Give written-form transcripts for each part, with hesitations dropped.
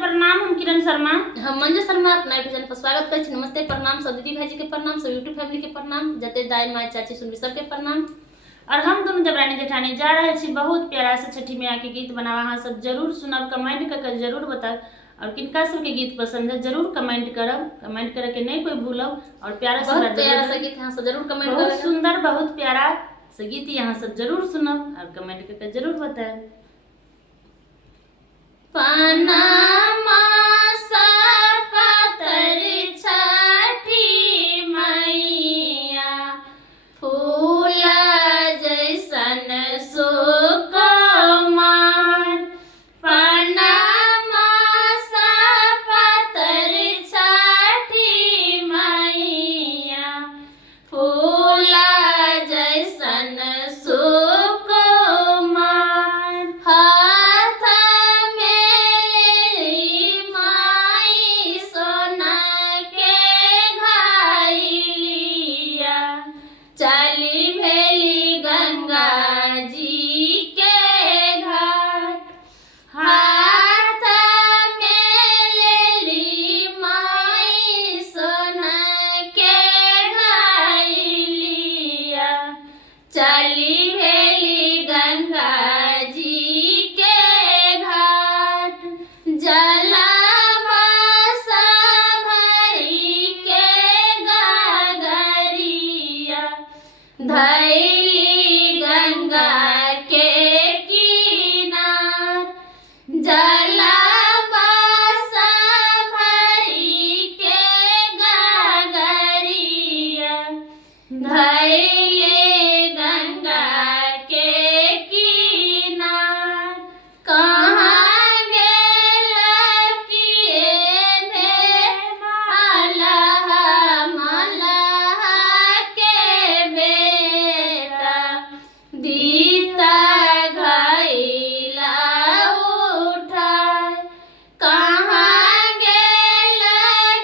प्रणाम। हम किरण शर्मा, हम मंजू शर्मा अपना यूट्यूब चैनल पर स्वागत करै छी। नमस्ते प्रणाम सब दीदी भाईजी के प्रणाम, सब यूट्यूब फैमिली के प्रणाम, जते दाई माय चाची सुनबी सबके प्रणाम। और हम दोनों देवरानी जेठानी जा रहे छी बहुत प्यारा से छठी मैया के गीत बनावा। अहाँ सब जरूर सुनब, कमेंट करके जरूर बताब और किनका सबके गीत पसंद है जरूर कमेंट करब। कमेंट करे के नहीं कोई भूलब और प्यारा सा गीत यहाँ से जरूर कमेंट करब। बहुत सुंदर बहुत प्यारा से गीत यहाँ सब जरूर सुनब और कमेंट करके जरूर बताएब। पनमा धैली गंगा के किनार जलवासा भरी के गगरिया। धैली गंगा के किनार कहाँ गेल किए भे मलहा मलहा के बेटा दीता घैला उठाय। कहाँ गेल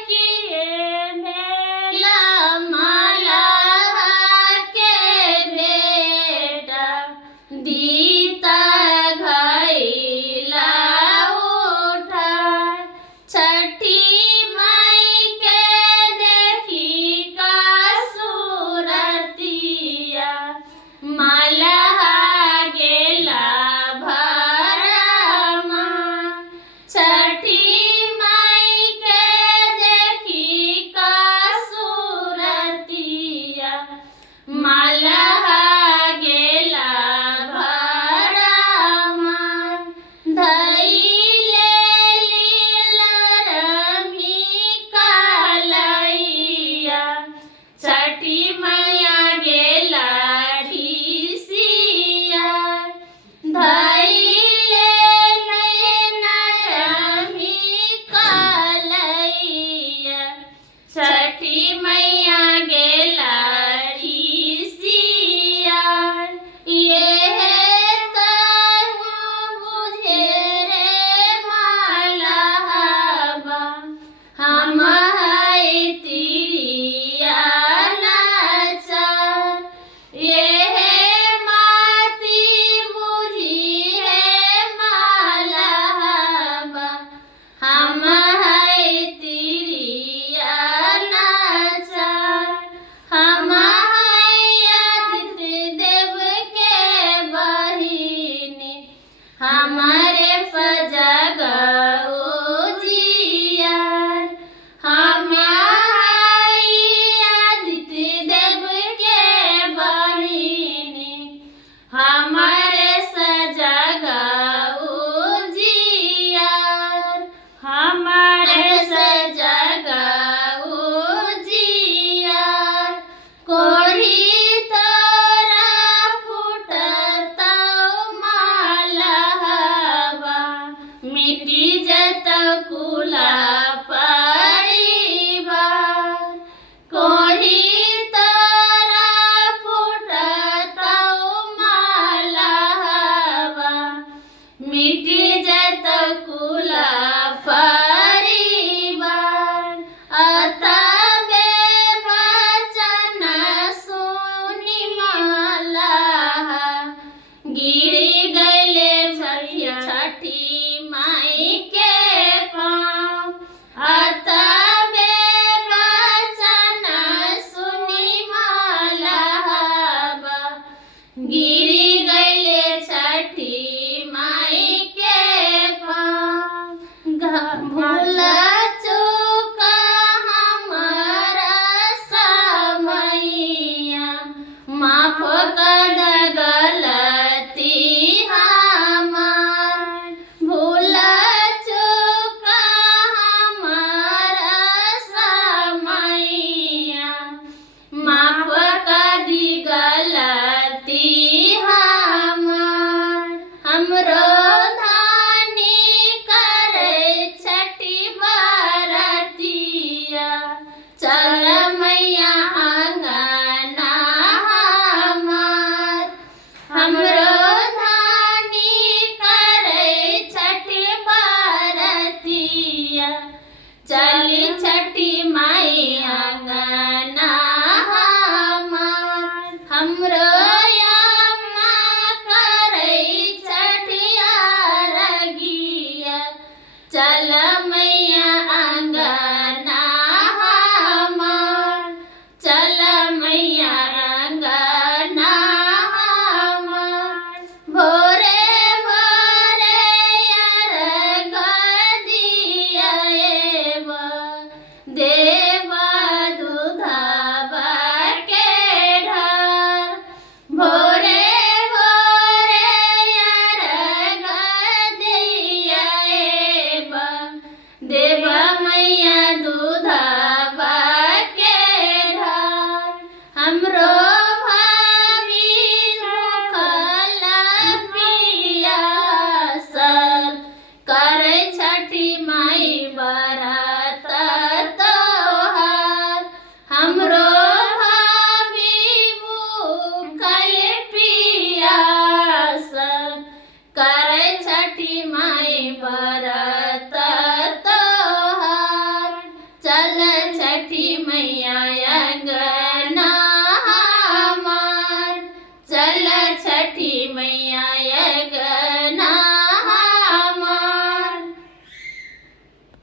किए भेला मलहा के बेटा दीता घैला उठाय। छठी माई के देखी का सूरतिया मलहा गेला भरमा। छठी माई के देखी का सूरतिया मलहा गेला भरमा। धैले लीलरमी कालैया छठी मैया गेला ढिसिया। धैले नरमी कालैया छठी मैया गेला ढिसिया। ये बुझे रे मलहबा हम है तिरिया लाचार। ये माती बुझी है मलहबा हम है तिरिया लाचार। हम है आदित्य देव के बहिनी हमारे सजगो जियार। हम आदित्य देव के बहिनी हमारे सजगो जियार। हमारे सजगो जियार। कोढ़ी तोरा फूटत मलहबा मिटी जत कुला परिवार। कोढ़ी तोरा फूटत मलहबा मिटी जत कुला परिवार। अतबे वचन सुनि मलहा गिर गइले छठी माई के पाँव। चली